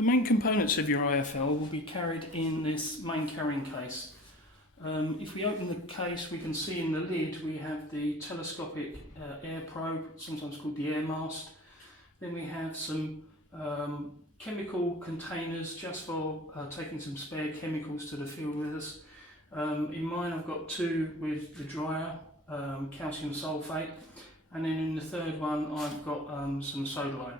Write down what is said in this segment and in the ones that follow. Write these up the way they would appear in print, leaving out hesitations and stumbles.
The main components of your iFL will be carried in this main carrying case. If we open the case, we can see in the lid we have the telescopic air probe, sometimes called the air mast. Then we have some chemical containers just for taking some spare chemicals to the field with us. In mine I've got two with the dryer, calcium sulfate, and then in the third one I've got some soda lime.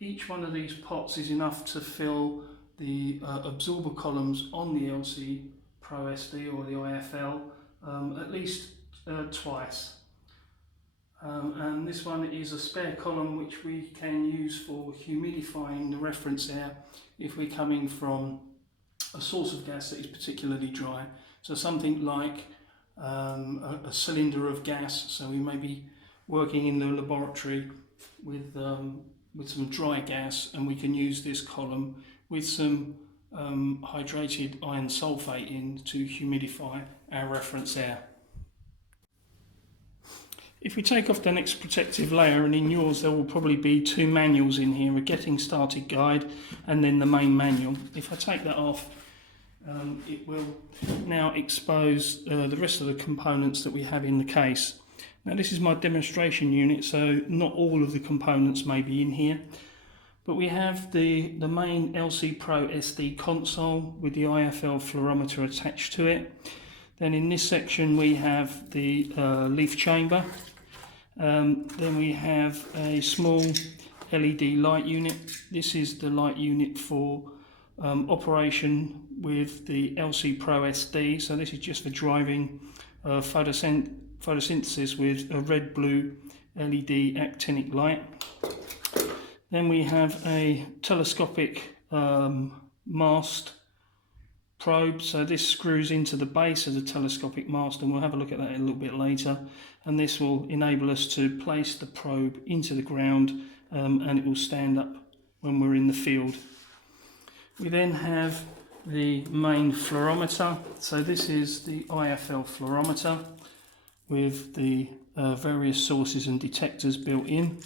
Each one of these pots is enough to fill the absorber columns on the LCpro-SD or the iFL at least twice. And this one is a spare column which we can use for humidifying the reference air if we're coming from a source of gas that is particularly dry. So something like a cylinder of gas, so we may be working in the laboratory with some dry gas, and we can use this column with some hydrated iron sulfate in to humidify our reference air. If we take off the next protective layer, and in yours there will probably be two manuals in here, a getting started guide and then the main manual. If I take that off, it will now expose the rest of the components that we have in the case. Now this is my demonstration unit, so not all of the components may be in here, but we have the main LCpro-SD console with the iFL fluorometer attached to it. Then in this section we have the leaf chamber. Then we have a small LED light unit. This is the light unit for operation with the LCpro-SD, so this is just for driving photosynthesis with a red-blue LED actinic light. Then we have a telescopic mast probe, so this screws into the base of the telescopic mast, and we'll have a look at that a little bit later, and this will enable us to place the probe into the ground and it will stand up when we're in the field. We then have the main fluorometer, so this is the iFL fluorometer with the various sources and detectors built in.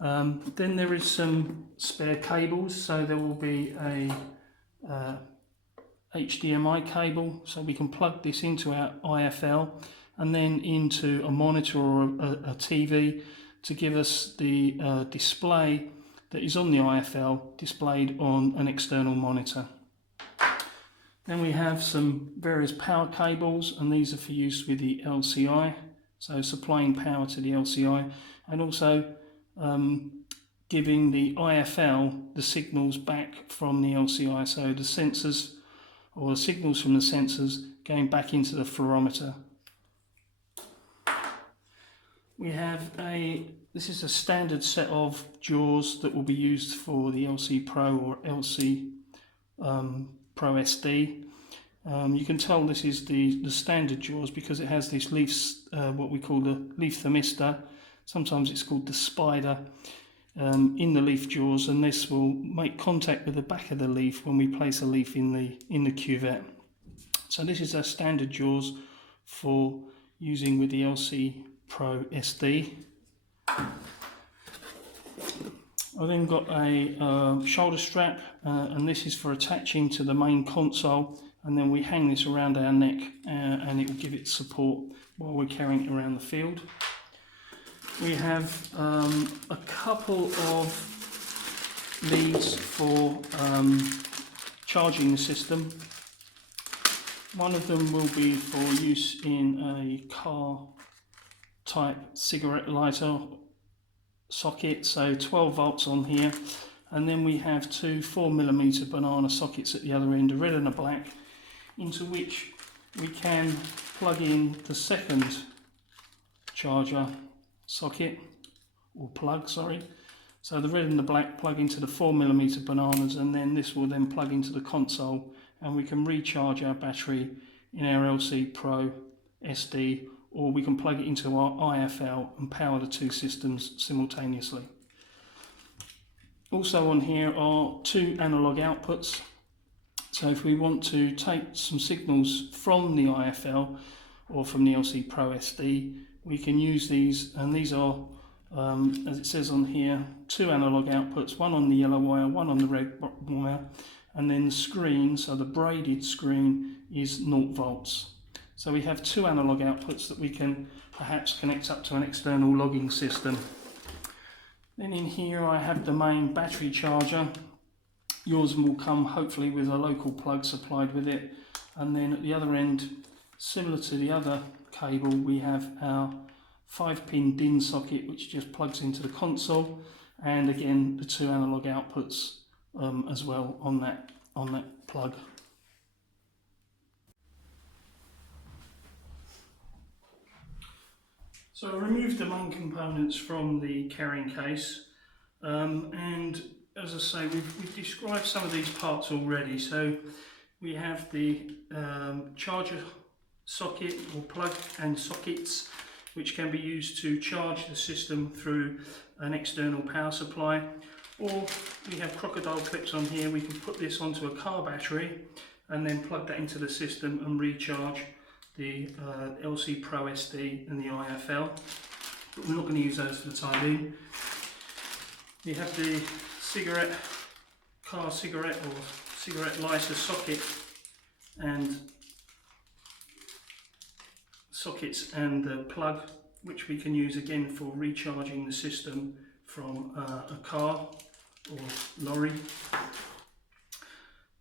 Then there is some spare cables, so there will be a HDMI cable, so we can plug this into our iFL and then into a monitor or a TV to give us the display that is on the iFL displayed on an external monitor. Then we have some various power cables, and these are for use with the LCI, so supplying power to the LCI, and also giving the iFL the signals back from the LCI, so the sensors or the signals from the sensors going back into the fluorometer. We have this is a standard set of jaws that will be used for the LCpro or LCpro-SD. You can tell this is the standard jaws because it has this leaf, what we call the leaf thermistor. Sometimes it's called the spider in the leaf jaws, and this will make contact with the back of the leaf when we place a leaf in the cuvette. So this is our standard jaws for using with the LCpro-SD. I've then got a shoulder strap, and this is for attaching to the main console, and then we hang this around our neck and it will give it support while we're carrying it around the field. We have a couple of leads for charging the system. One of them will be for use in a car type cigarette lighter socket, so 12 volts on here, and then we have two 4mm banana sockets at the other end, a red and a black, into which we can plug in the second charger socket, or plug, sorry. So the red and the black plug into the 4mm bananas, and then this will then plug into the console, and we can recharge our battery in our LCpro-SD, or we can plug it into our iFL and power the two systems simultaneously. Also on here are two analog outputs. So if we want to take some signals from the iFL or from the LCpro-SD, we can use these, and these are as it says on here, 2 analog outputs, one on the yellow wire, one on the red wire, and then the screen, so the braided screen, is 0 volts. So we have 2 analog outputs that we can perhaps connect up to an external logging system. Then in here I have the main battery charger. Yours will come hopefully with a local plug supplied with it. And then at the other end, similar to the other cable, we have our 5-pin DIN socket which just plugs into the console, and again the 2 analog outputs as well on that plug. So I removed the main components from the carrying case, and as I say, we've described some of these parts already. So we have the charger socket or plug and sockets, which can be used to charge the system through an external power supply, or we have crocodile clips on here. We can put this onto a car battery and then plug that into the system and recharge the LCpro-SD and the iFL, but we're not going to use those for the time being. We have the car cigarette lighter socket and sockets and the plug, which we can use again for recharging the system from a car or lorry.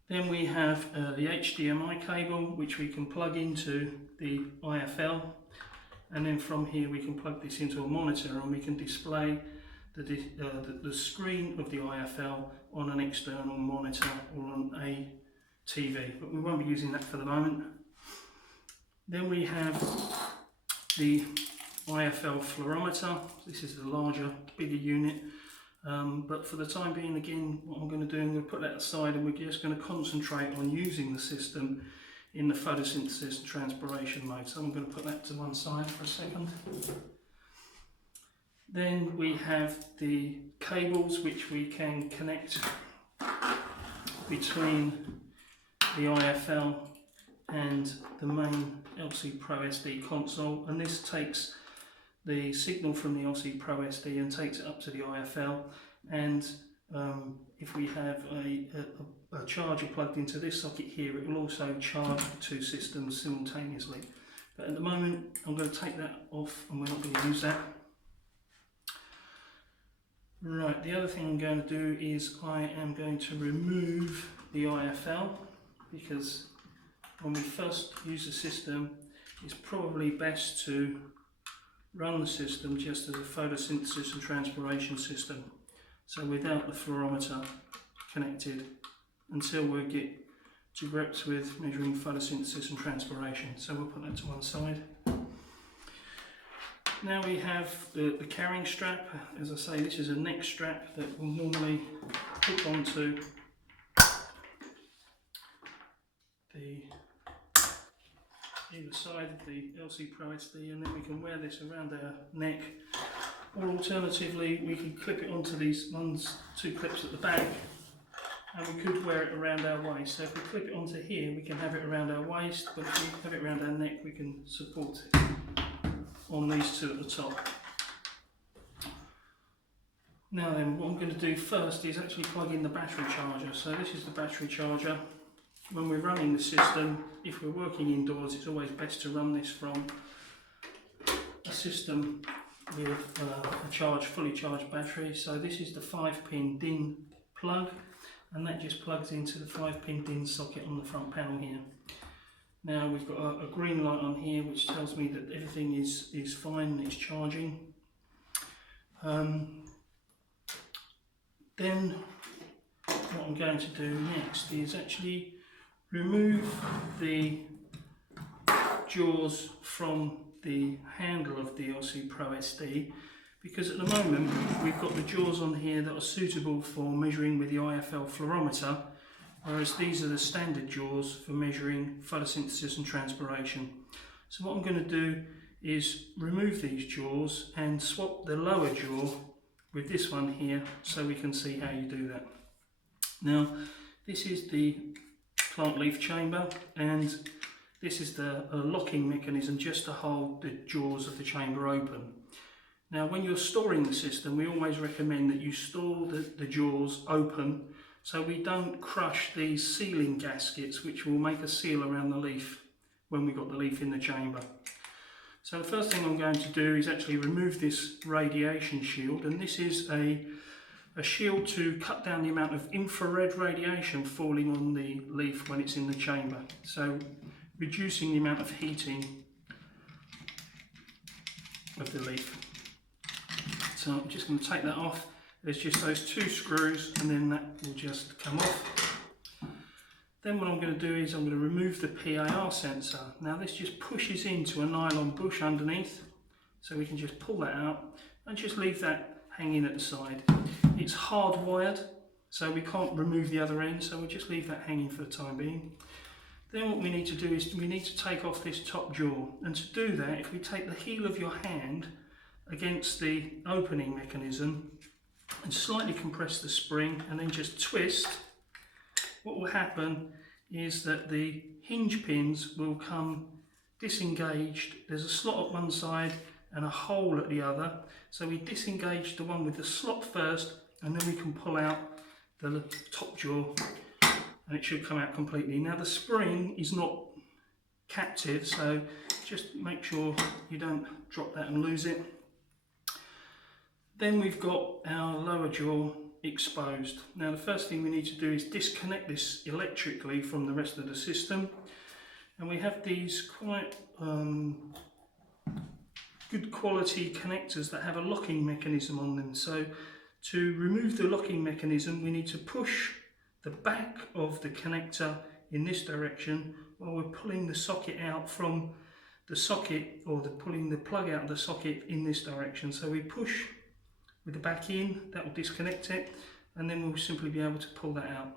Then we have the HDMI cable, which we can plug into the iFL, and then from here we can plug this into a monitor and we can display the screen of the iFL on an external monitor or on a TV, but we won't be using that for the moment. Then we have the iFL fluorometer. This is the larger, bigger unit. But for the time being, again, what I'm going to do, I'm going to put that aside and we're just going to concentrate on using the system in the photosynthesis and transpiration mode. So I'm going to put that to one side for a second. Then we have the cables which we can connect between the iFL and the main LCpro-SD console, and this takes the signal from the LCpro-SD and takes it up to the iFL, and if we have a charger plugged into this socket here, it will also charge the 2 systems simultaneously. But at the moment I'm going to take that off and we're not going to use that. Right, the other thing I'm going to do is I am going to remove the iFL, because when we first use the system it's probably best to run the system just as a photosynthesis and transpiration system, so without the fluorometer connected, until we get to grips with measuring photosynthesis and transpiration. So we'll put that to one side. Now we have the carrying strap. As I say, this is a neck strap that will normally hook onto the either side of the LCpro-SD, and then we can wear this around our neck, or alternatively we can clip it onto these 2 clips at the back, and we could wear it around our waist. So if we clip it onto here, we can have it around our waist, but if we have it around our neck, we can support it on these 2 at the top. Now then, what I'm going to do first is actually plug in the battery charger. So this is the battery charger. When we're running the system, if we're working indoors, it's always best to run this from a system with a fully charged battery. So this is the 5-pin DIN plug, and that just plugs into the 5-pin DIN socket on the front panel here. Now we've got a green light on here which tells me that everything is fine and it's charging. Then what I'm going to do next is actually remove the jaws from the handle of the LCpro-SD, because at the moment we've got the jaws on here that are suitable for measuring with the iFL fluorometer, whereas these are the standard jaws for measuring photosynthesis and transpiration. So what I'm going to do is remove these jaws and swap the lower jaw with this one here, so we can see how you do that. Now this is the plant leaf chamber, and this is the locking mechanism just to hold the jaws of the chamber open. Now when you're storing the system, we always recommend that you store the jaws open so we don't crush these sealing gaskets which will make a seal around the leaf when we've got the leaf in the chamber. So the first thing I'm going to do is actually remove this radiation shield, and this is a shield to cut down the amount of infrared radiation falling on the leaf when it's in the chamber, so reducing the amount of heating of the leaf. So I'm just going to take that off. There's just those 2 screws and then that will just come off. Then what I'm going to do is I'm going to remove the PAR sensor. Now this just pushes into a nylon bush underneath, so we can just pull that out and just leave that hanging at the side. It's hardwired, so we can't remove the other end, so we'll just leave that hanging for the time being. Then what we need to do is we need to take off this top jaw, and to do that, if we take the heel of your hand against the opening mechanism and slightly compress the spring and then just twist, what will happen is that the hinge pins will come disengaged. There's a slot at one side and a hole at the other, so we disengage the one with the slot first and then we can pull out the top jaw and it should come out completely. Now the spring is not captive, so just make sure you don't drop that and lose it. Then we've got our lower jaw exposed. Now the first thing we need to do is disconnect this electrically from the rest of the system, and we have these quite good quality connectors that have a locking mechanism on them. So to remove the locking mechanism, we need to push the back of the connector in this direction while we're pulling the socket out from the socket, or pulling the plug out of the socket in this direction. So we push with the back in, that will disconnect it, and then we'll simply be able to pull that out.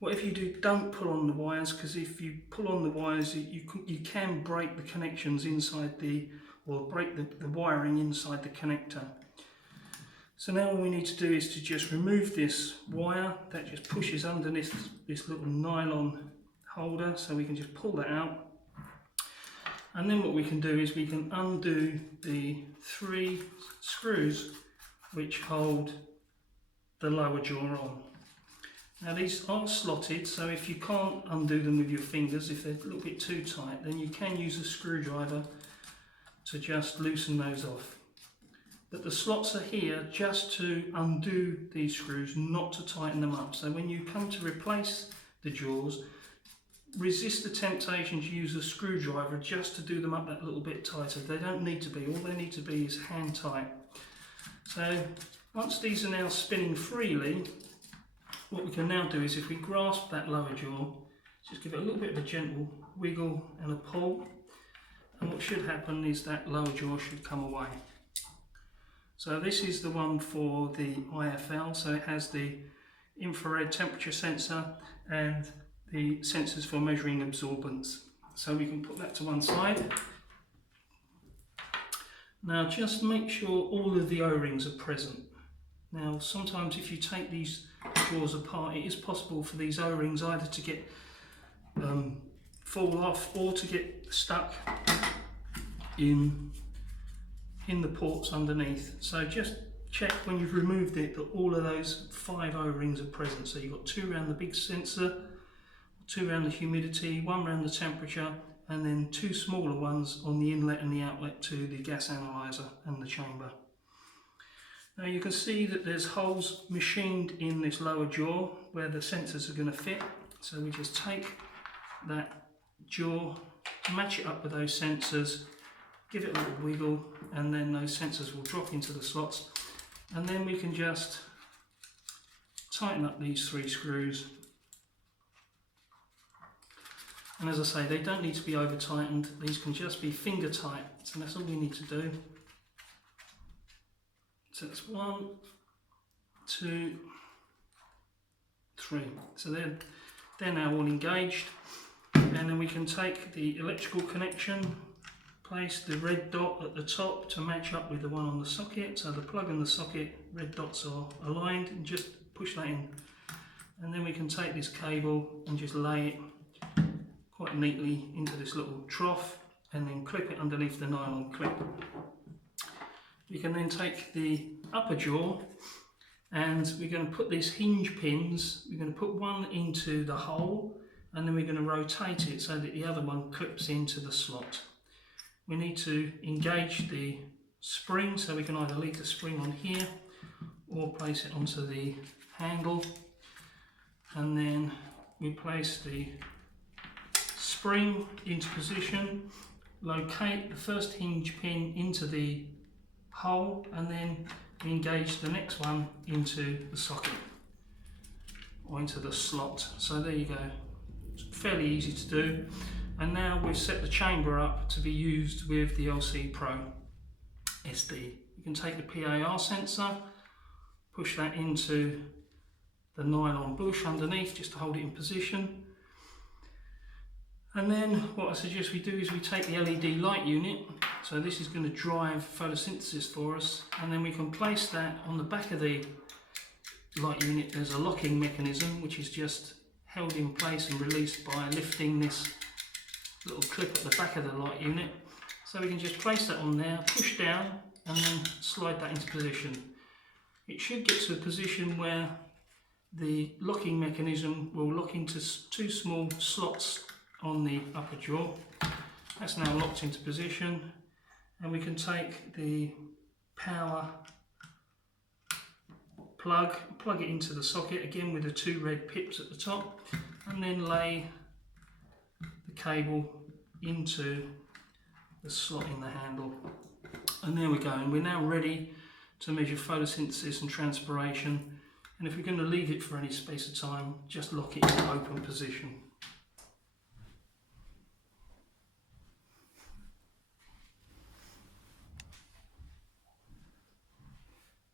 What if you don't pull on the wires, because if you pull on the wires you can break the connections inside or break the wiring inside the connector. So now all we need to do is to just remove this wire that just pushes underneath this little nylon holder, so we can just pull that out. And then what we can do is we can undo the 3 screws which hold the lower jaw on. Now these are slotted, so if you can't undo them with your fingers, if they're a little bit too tight, then you can use a screwdriver to just loosen those off. But the slots are here just to undo these screws, not to tighten them up. So when you come to replace the jaws, resist the temptation to use a screwdriver just to do them up that little bit tighter. They don't need to be. All they need to be is hand tight. So once these are now spinning freely, what we can now do is if we grasp that lower jaw, just give it a little bit of a gentle wiggle and a pull, and what should happen is that lower jaw should come away. So this is the one for the iFL, so it has the infrared temperature sensor and the sensors for measuring absorbance. So we can put that to one side. Now just make sure all of the O-rings are present. Now sometimes if you take these jaws apart, it is possible for these O-rings either to get fall off or to get stuck in the ports underneath. So just check when you've removed it that all of those 5 O-rings are present. So you've got 2 around the big sensor, 2 around the humidity, 1 around the temperature, and then 2 smaller ones on the inlet and the outlet to the gas analyzer and the chamber. Now you can see that there's holes machined in this lower jaw where the sensors are going to fit. So we just take that jaw, match it up with those sensors, give it a little wiggle, and then those sensors will drop into the slots, and then we can just tighten up these 3 screws. And as I say, they don't need to be over tightened, these can just be finger tight, so that's all we need to do. So it's 1, 2, 3. So they're now all engaged, and then we can take the electrical connection, place the red dot at the top to match up with the one on the socket, so the plug and the socket red dots are aligned, and just push that in. And then we can take this cable and just lay it quite neatly into this little trough and then clip it underneath the nylon clip. we can then take the upper jaw and we're going to put these hinge pins, we're going to put one into the hole and then we're going to rotate it so that the other one clips into the slot. We need to engage the spring, so we can either leave the spring on here or place it onto the handle, and then we place the spring into position, locate the first hinge pin into the hole, and then we engage the next one into the socket or into the slot. So there you go, it's fairly easy to do. And now we've set the chamber up to be used with the LCpro-SD. You can take the PAR sensor, push that into the nylon bush underneath just to hold it in position. And then what I suggest we do is we take the LED light unit, so this is going to drive photosynthesis for us, and then we can place that on the back of the light unit. There's a locking mechanism which is just held in place and released by lifting this little clip at the back of the light unit. So we can just place that on there, push down and then slide that into position. It should get to a position where the locking mechanism will lock into two small slots on the upper jaw. That's now locked into position, and we can take the power plug it into the socket again with the two red pips at the top, and then lay the cable into the slot in the handle. And there we go, and we're now ready to measure photosynthesis and transpiration. And if we're going to leave it for any space of time, just lock it in open position.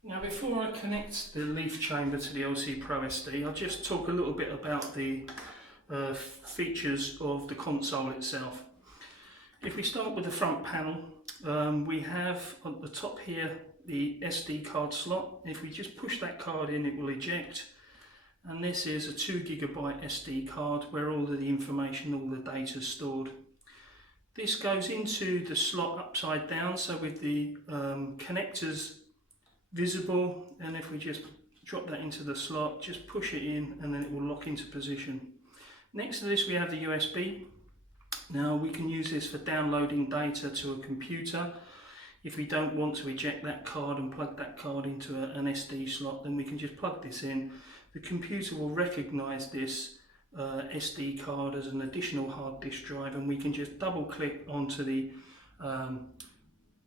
Now, before I connect the leaf chamber to the LCpro-SD, I'll just talk a little bit about the features of the console itself. If we start with the front panel, we have at the top here the SD card slot. If we just push that card in, it will eject, and this is a 2 GB SD card where all of the information, all the data is stored. This goes into the slot upside down, so with the connectors visible, and if we just drop that into the slot, just push it in and then it will lock into position. Next to this we have the USB. Now we can use this for downloading data to a computer. If we don't want to eject that card and plug that card into an SD slot, then we can just plug this in. The computer will recognise this SD card as an additional hard disk drive, and we can just double click onto the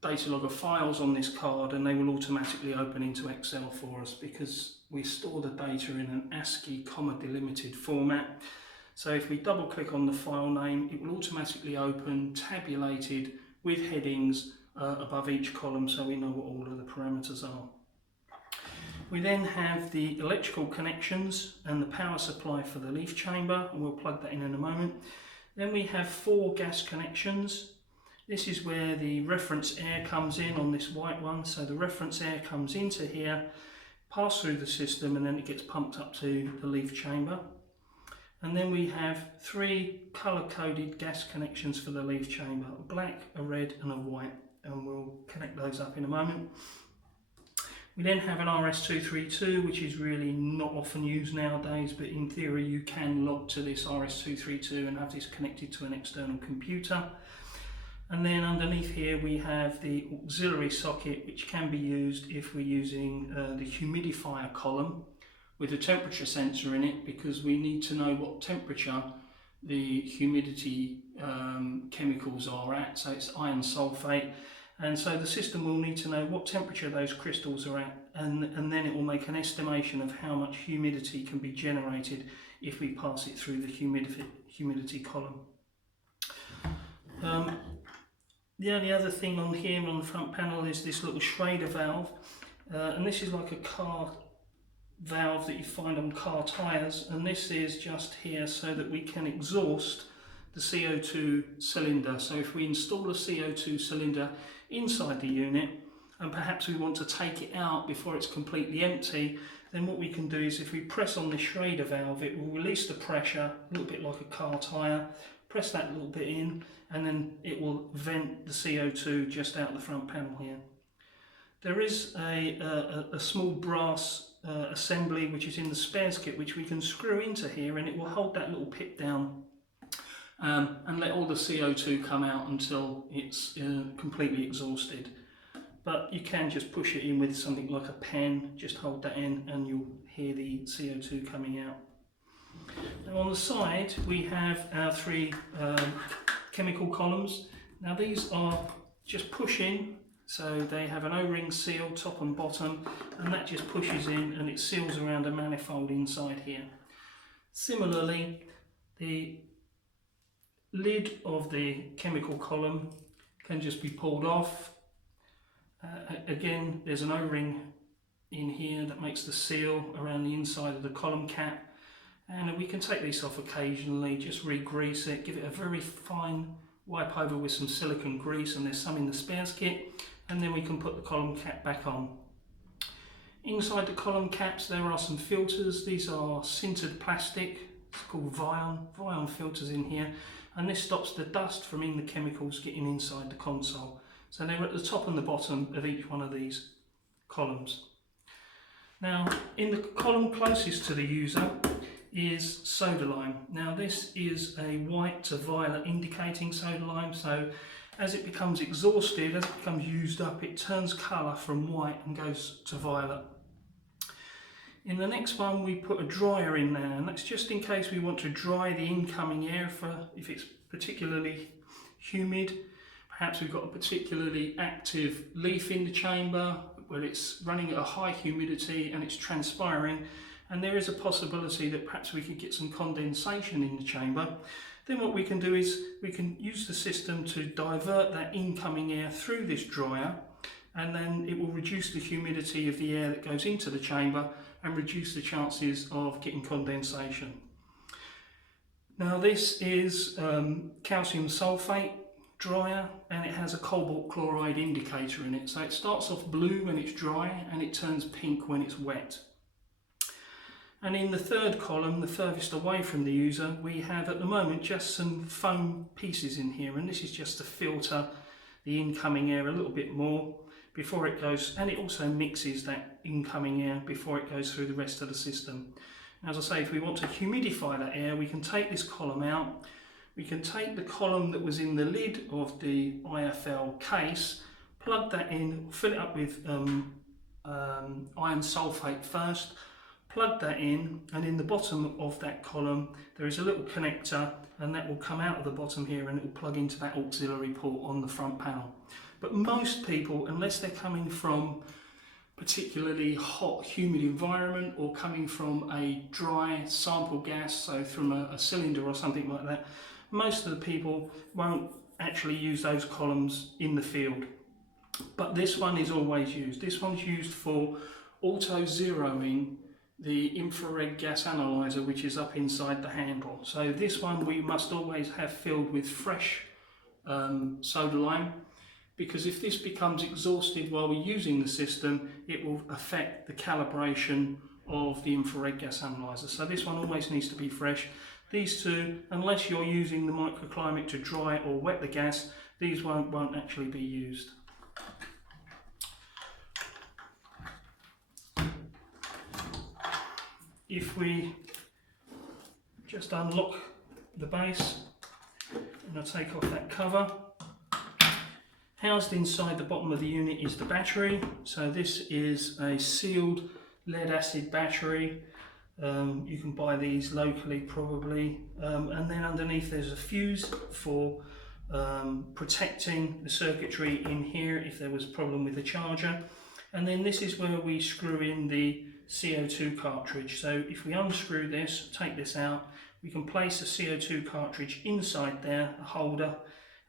data logger files on this card and they will automatically open into Excel for us, because we store the data in an ASCII comma delimited format. So if we double click on the file name, it will automatically open tabulated with headings above each column, so we know what all of the parameters are. We then have the electrical connections and the power supply for the leaf chamber, and we'll plug that in a moment. Then we have 4 gas connections. This is where the reference air comes in on this white one. So the reference air comes into here, passes through the system, and then it gets pumped up to the leaf chamber. And then we have 3 colour-coded gas connections for the leaf chamber, a black, a red and a white, and we'll connect those up in a moment. We then have an RS-232, which is really not often used nowadays, but in theory you can log to this RS-232 and have this connected to an external computer. And then underneath here we have the auxiliary socket, which can be used if we're using the humidifier column with a temperature sensor in it, because we need to know what temperature the humidity chemicals are at. So it's iron sulfate, and so the system will need to know what temperature those crystals are at, and then it will make an estimation of how much humidity can be generated if we pass it through the humidity column. The only other thing on here on the front panel is this little Schrader valve, and this is like a car valve that you find on car tyres, and this is just here so that we can exhaust the CO2 cylinder. So if we install a CO2 cylinder inside the unit and perhaps we want to take it out before it's completely empty, then what we can do is if we press on the Schrader valve, it will release the pressure, a little bit like a car tyre, press that little bit in, and then it will vent the CO2 just out the front panel here. there is a small brass assembly which is in the spares kit, which we can screw into here, and it will hold that little pip down and let all the CO2 come out until it's completely exhausted. But you can just push it in with something like a pen, just hold that in and you'll hear the CO2 coming out. Now on the side we have our three chemical columns. Now these are just push in, so they have an O-ring seal top and bottom, and that just pushes in and it seals around a manifold inside here. Similarly, the lid of the chemical column can just be pulled off. Again, there's an O-ring in here that makes the seal around the inside of the column cap, and we can take these off occasionally, just re-grease it, give it a very fine wipe over with some silicone grease, and there's some in the spares kit, and then we can put the column cap back on. Inside the column caps there are some filters. These are sintered plastic, it's called Vion filters in here, and this stops the dust from in the chemicals getting inside the console. So they're at the top and the bottom of each one of these columns. Now in the column closest to the user is soda lime. Now this is a white to violet indicating soda lime, so as it becomes exhausted, as it becomes used up, it turns colour from white and goes to violet. In the next one we put a dryer in there, and that's just in case we want to dry the incoming air if it's particularly humid. Perhaps we've got a particularly active leaf in the chamber where it's running at a high humidity and it's transpiring, and there is a possibility that perhaps we could get some condensation in the chamber. Then what we can do is we can use the system to divert that incoming air through this dryer, and then it will reduce the humidity of the air that goes into the chamber and reduce the chances of getting condensation. Now this is calcium sulfate dryer, and it has a cobalt chloride indicator in it. So it starts off blue when it's dry and it turns pink when it's wet. And in the third column, the furthest away from the user, we have at the moment just some foam pieces in here, and this is just to filter the incoming air a little bit more before it goes, and it also mixes that incoming air before it goes through the rest of the system. As I say, if we want to humidify that air, we can take this column out. We can take the column that was in the lid of the iFL case, plug that in, fill it up with iron sulfate first, plug that in, and in the bottom of that column there is a little connector, and that will come out of the bottom here and it will plug into that auxiliary port on the front panel. But most people, unless they're coming from particularly hot, humid environment or coming from a dry sample gas, so from a cylinder or something like that, most of the people won't actually use those columns in the field. But this one is always used. This one's used for auto-zeroing the infrared gas analyzer, which is up inside the handle. So this one we must always have filled with fresh soda lime, because if this becomes exhausted while we're using the system, it will affect the calibration of the infrared gas analyzer. So this one always needs to be fresh. These two, unless you're using the microclimate to dry or wet the gas, these won't actually be used. If we just unlock the base and I'll take off that cover, housed inside the bottom of the unit is the battery. So this is a sealed lead acid battery. You can buy these locally probably, and then underneath there's a fuse for protecting the circuitry in here if there was a problem with the charger. And then this is where we screw in the CO2 cartridge. So if we unscrew this, take this out, we can place a CO2 cartridge inside there, a holder,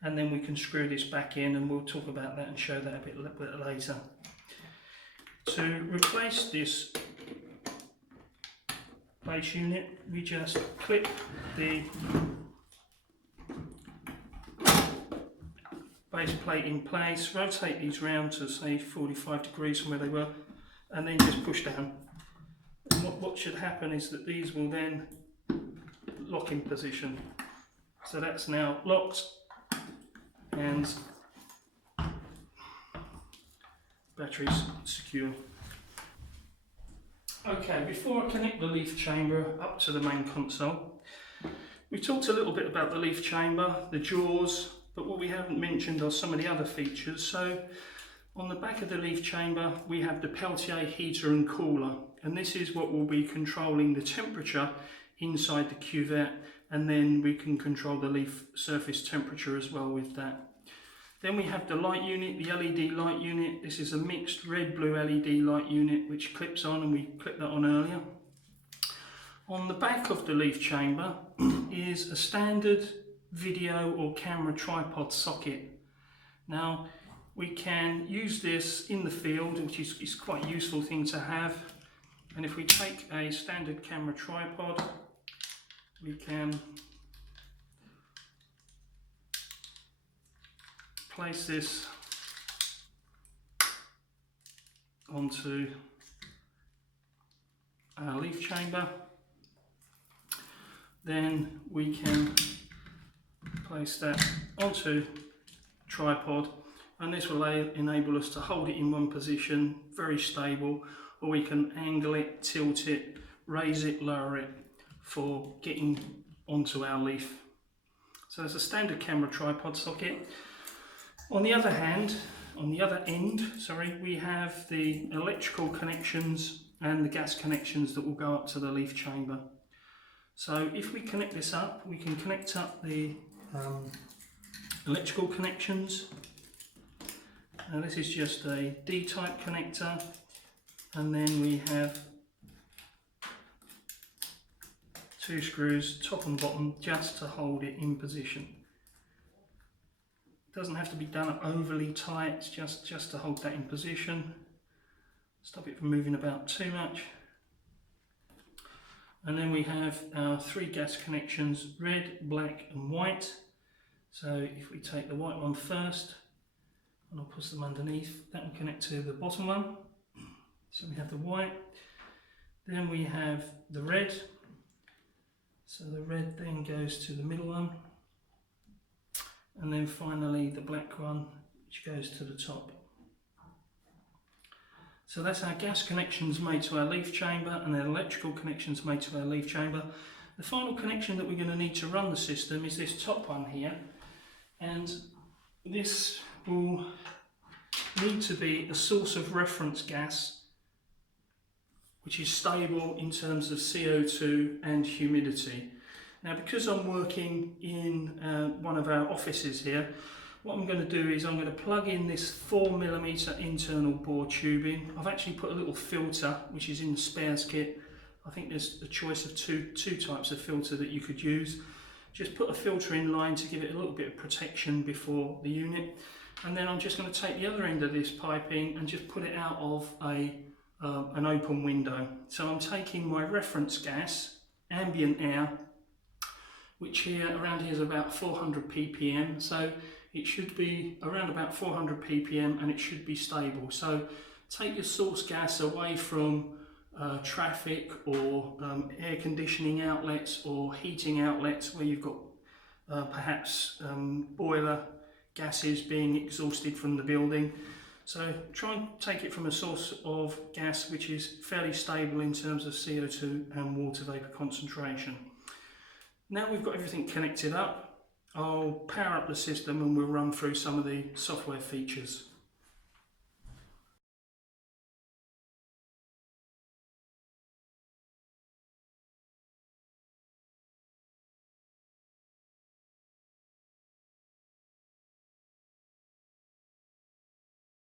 and then we can screw this back in, and we'll talk about that and show that a bit later. To replace this base unit, we just clip the base plate in place, rotate these round to say 45 degrees from where they were, and then just push down. And what should happen is that these will then lock in position. So that's now locked, and battery's secure. Okay, before I connect the leaf chamber up to the main console, we talked a little bit about the leaf chamber, the jaws, but what we haven't mentioned are some of the other features. So on the back of the leaf chamber we have the Peltier heater and cooler, and this is what will be controlling the temperature inside the cuvette, and then we can control the leaf surface temperature as well with that. Then we have the light unit, the LED light unit. This is a mixed red-blue LED light unit which clips on, and we clipped that on earlier. On the back of the leaf chamber is a standard video or camera tripod socket. Now we can use this in the field, which is quite a useful thing to have. And if we take a standard camera tripod, we can place this onto our leaf chamber. Then we can place that onto tripod, and this will enable us to hold it in one position, very stable, or we can angle it, tilt it, raise it, lower it for getting onto our leaf. So it's a standard camera tripod socket. On the other hand, on the other end, we have the electrical connections and the gas connections that will go up to the leaf chamber. So if we connect this up, we can connect up the electrical connections. Now this is just a D-type connector, and then we have two screws, top and bottom, just to hold it in position. Doesn't have to be done overly tight, just to hold that in position. Stop it from moving about too much. And then we have our three gas connections, red, black and white. So if we take the white one first, and I'll push them underneath, that will connect to the bottom one. So we have the white. Then we have the red. So the red then goes to the middle one. And then finally the black one, which goes to the top. So that's our gas connections made to our leaf chamber, and then electrical connections made to our leaf chamber. The final connection that we're going to need to run the system is this top one here, and this will need to be a source of reference gas which is stable in terms of CO2 and humidity. Now, because I'm working in one of our offices here, what I'm going to do is I'm going to plug in this 4mm internal bore tubing. I've actually put a little filter which is in the spares kit. I think there's a choice of two types of filter that you could use. Just put a filter in line to give it a little bit of protection before the unit. And then I'm just going to take the other end of this piping and just put it out of an open window. So I'm taking my reference gas, ambient air, which around here is about 400 ppm, so it should be around about 400 ppm and it should be stable. So take your source gas away from traffic or air conditioning outlets or heating outlets where you've got perhaps boiler gases being exhausted from the building. So try and take it from a source of gas which is fairly stable in terms of CO2 and water vapour concentration. Now we've got everything connected up, I'll power up the system and we'll run through some of the software features.